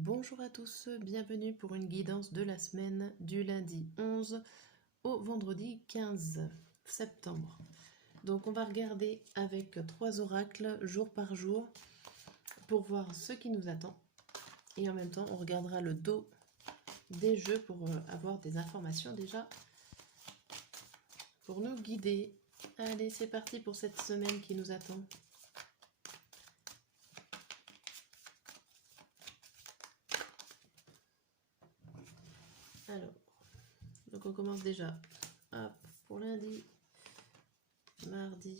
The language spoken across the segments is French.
Bonjour à tous, bienvenue pour une guidance de la semaine du lundi 11 au vendredi 15 septembre. Donc on va regarder avec 3 oracles jour par jour pour voir ce qui nous attend. Et en même temps on regardera le dos des jeux pour avoir des informations déjà pour nous guider. Allez, c'est parti pour cette semaine qui nous attend. Alors, donc on commence déjà hop, pour lundi, mardi,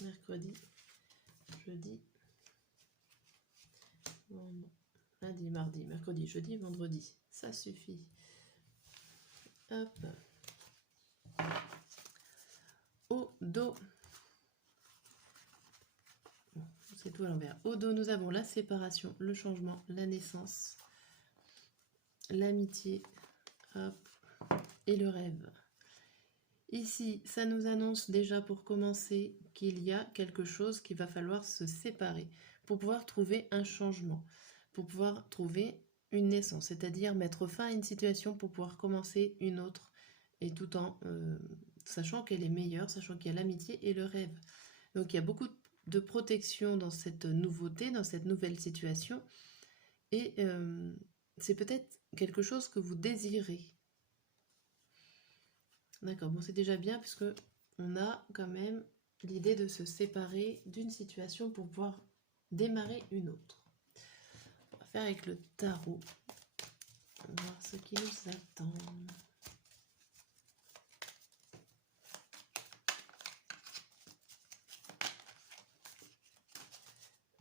mercredi, jeudi, lundi, mardi, mercredi, jeudi, vendredi. Ça suffit. Hop. Au dos. C'est tout à l'envers. Au dos, nous avons la séparation, le changement, la naissance, l'amitié, hop, et le rêve. Ici, ça nous annonce déjà pour commencer qu'il y a quelque chose qu'il va falloir se séparer pour pouvoir trouver un changement, pour pouvoir trouver une naissance, c'est-à-dire mettre fin à une situation pour pouvoir commencer une autre, et tout en sachant qu'elle est meilleure, sachant qu'il y a l'amitié et le rêve. Donc il y a beaucoup de protection dans cette nouveauté, dans cette nouvelle situation, et c'est peut-être quelque chose que vous désirez. D'accord, bon c'est déjà bien puisque on a quand même l'idée de se séparer d'une situation pour pouvoir démarrer une autre. On va faire avec le tarot, on va voir ce qui nous attend.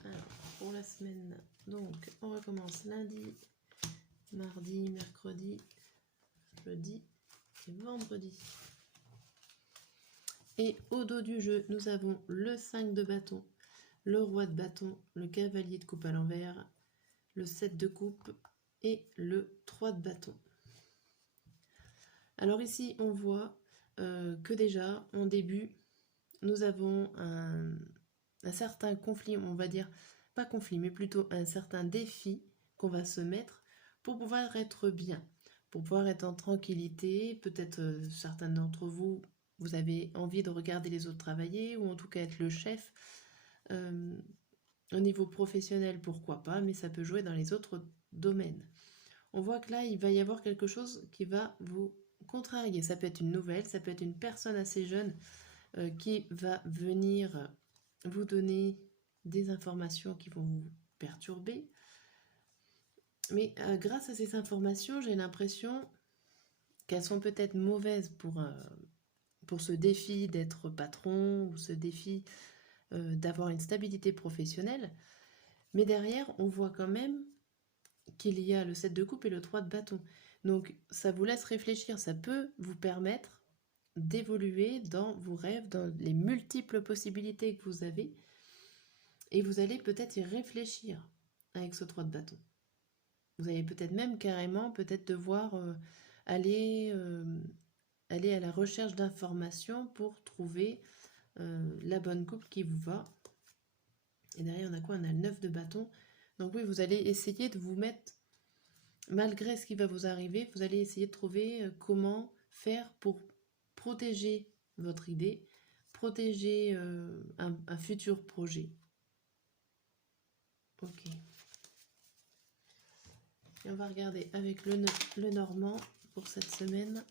Alors, pour la semaine, donc on recommence lundi, mardi, mercredi, jeudi et vendredi. Et au dos du jeu, nous avons le 5 de bâton, le roi de bâton, le cavalier de coupe à l'envers, le 7 de coupe et le 3 de bâton. Alors ici, on voit que déjà, en début, nous avons un certain conflit, on va dire, pas conflit, mais plutôt un certain défi qu'on va se mettre pour pouvoir être bien, pour pouvoir être en tranquillité. Peut-être certains d'entre vous, vous avez envie de regarder les autres travailler, ou en tout cas être le chef. Au niveau professionnel, pourquoi pas, mais ça peut jouer dans les autres domaines. On voit que là, il va y avoir quelque chose qui va vous contrarier. Ça peut être une nouvelle, ça peut être une personne assez jeune qui va venir vous donner des informations qui vont vous perturber. Mais grâce à ces informations, j'ai l'impression qu'elles sont peut-être mauvaises pour ce défi d'être patron ou ce défi d'avoir une stabilité professionnelle. Mais derrière, on voit quand même qu'il y a le 7 de coupe et le 3 de bâton. Donc ça vous laisse réfléchir, ça peut vous permettre d'évoluer dans vos rêves, dans les multiples possibilités que vous avez. Et vous allez peut-être y réfléchir avec ce 3 de bâton. Vous allez peut-être même carrément devoir aller à la recherche d'informations pour trouver la bonne coupe qui vous va. Et derrière, on a quoi? On a le 9 de bâton. Donc oui, vous allez essayer de vous mettre, malgré ce qui va vous arriver, vous allez essayer de trouver comment faire pour protéger votre idée, protéger un futur projet. Ok. Et on va regarder avec le normand pour cette semaine.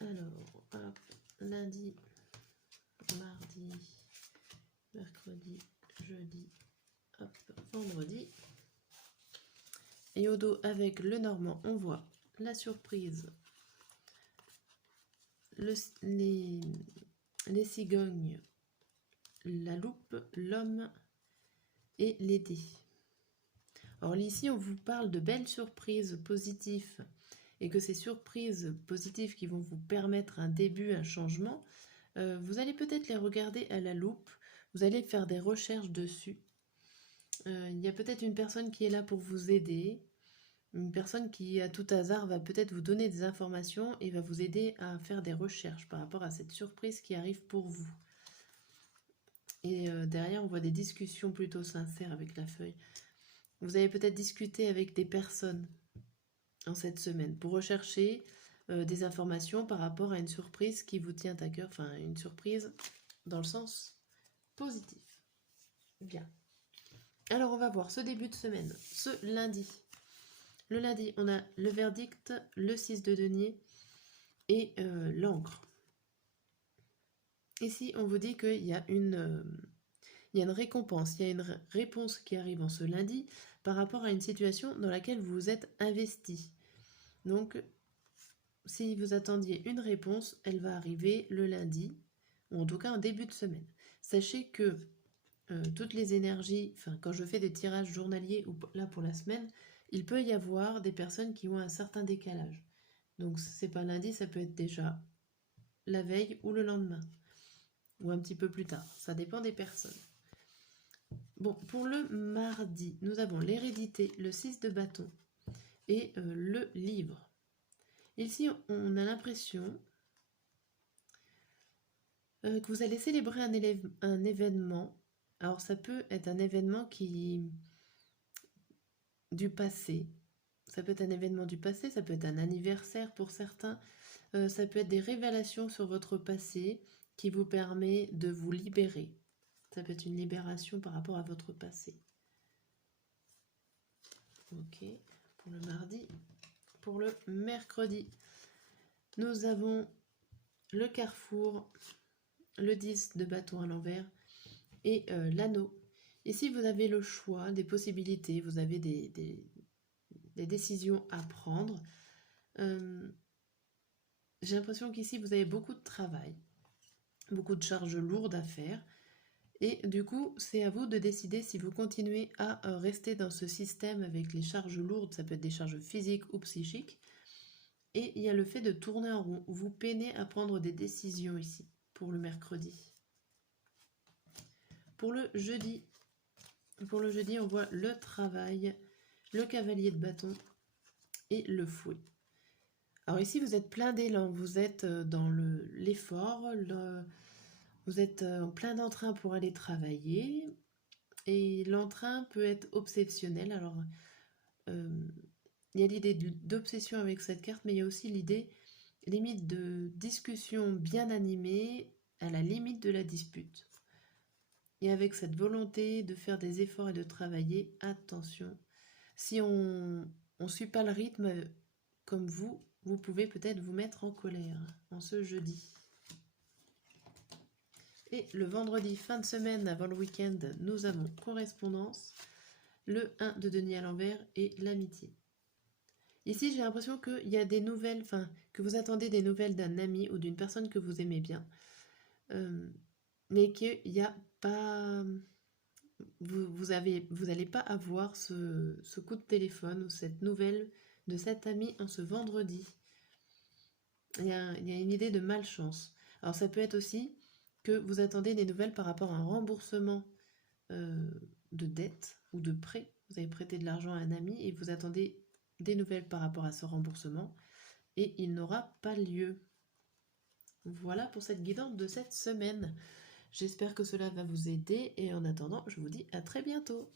Alors, hop, lundi, mardi, mercredi, jeudi, hop, vendredi. Et au dos avec le normand, on voit la surprise, les cigognes, la loupe, l'homme et les dés. Alors ici, on vous parle de belles surprises positives et que ces surprises positives qui vont vous permettre un début, un changement, vous allez peut-être les regarder à la loupe, vous allez faire des recherches dessus. Il y a peut-être une personne qui est là pour vous aider. Une personne qui, à tout hasard, va peut-être vous donner des informations et va vous aider à faire des recherches par rapport à cette surprise qui arrive pour vous. Et derrière, on voit des discussions plutôt sincères avec la feuille. Vous avez peut-être discuté avec des personnes en cette semaine pour rechercher des informations par rapport à une surprise qui vous tient à cœur, enfin une surprise dans le sens positif. Bien. Alors on va voir ce début de semaine, ce lundi. Le lundi, on a le verdict, le 6 de denier et l'encre. Ici, on vous dit qu'il y a une récompense, il y a une réponse qui arrive en ce lundi par rapport à une situation dans laquelle vous vous êtes investi. Donc, si vous attendiez une réponse, elle va arriver le lundi, ou en tout cas en début de semaine. Sachez que toutes les énergies, enfin quand je fais des tirages journaliers ou là pour la semaine, il peut y avoir des personnes qui ont un certain décalage. Donc c'est pas lundi, ça peut être déjà la veille ou le lendemain, ou un petit peu plus tard, ça dépend des personnes. Bon, pour le mardi, nous avons l'hérédité, le 6 de bâton et le livre. Ici, on a l'impression que vous allez célébrer un événement. Alors ça peut être un événement du passé. Ça peut être un événement du passé, ça peut être un anniversaire pour certains. Ça peut être des révélations sur votre passé qui vous permet de vous libérer. Ça peut être une libération par rapport à votre passé. Ok, pour le mardi. Pour le mercredi, nous avons le carrefour, le 10 de bâton à l'envers et l'anneau. Ici, vous avez le choix, des possibilités, vous avez des décisions à prendre. J'ai l'impression qu'ici, vous avez beaucoup de travail, beaucoup de charges lourdes à faire. Et du coup, c'est à vous de décider si vous continuez à rester dans ce système avec les charges lourdes, ça peut être des charges physiques ou psychiques. Et il y a le fait de tourner en rond. Vous peinez à prendre des décisions ici, pour le mercredi. Pour le jeudi, on voit le travail, le cavalier de bâton et le fouet. Alors ici, vous êtes plein d'élan, vous êtes dans l'effort, vous êtes en plein d'entrain pour aller travailler. Et l'entrain peut être obsessionnel. Alors, il y a l'idée d'obsession avec cette carte, mais il y a aussi l'idée limite de discussion bien animée à la limite de la dispute. Et avec cette volonté de faire des efforts et de travailler, attention. Si on ne suit pas le rythme comme vous pouvez peut-être vous mettre en colère en ce jeudi. Et le vendredi, fin de semaine avant le week-end, nous avons correspondance, le 1 de denier à l'envers et l'amitié. Ici, j'ai l'impression qu'il y a des nouvelles, que vous attendez des nouvelles d'un ami ou d'une personne que vous aimez bien. Mais qu'il n'y a pas... Vous n'allez pas avoir ce coup de téléphone ou cette nouvelle de cet ami en ce vendredi. Il y a une idée de malchance. Alors ça peut être aussi que vous attendez des nouvelles par rapport à un remboursement de dette ou de prêt. Vous avez prêté de l'argent à un ami et vous attendez des nouvelles par rapport à ce remboursement et il n'aura pas lieu. Voilà pour cette guidance de cette semaine. J'espère que cela va vous aider et en attendant, je vous dis à très bientôt.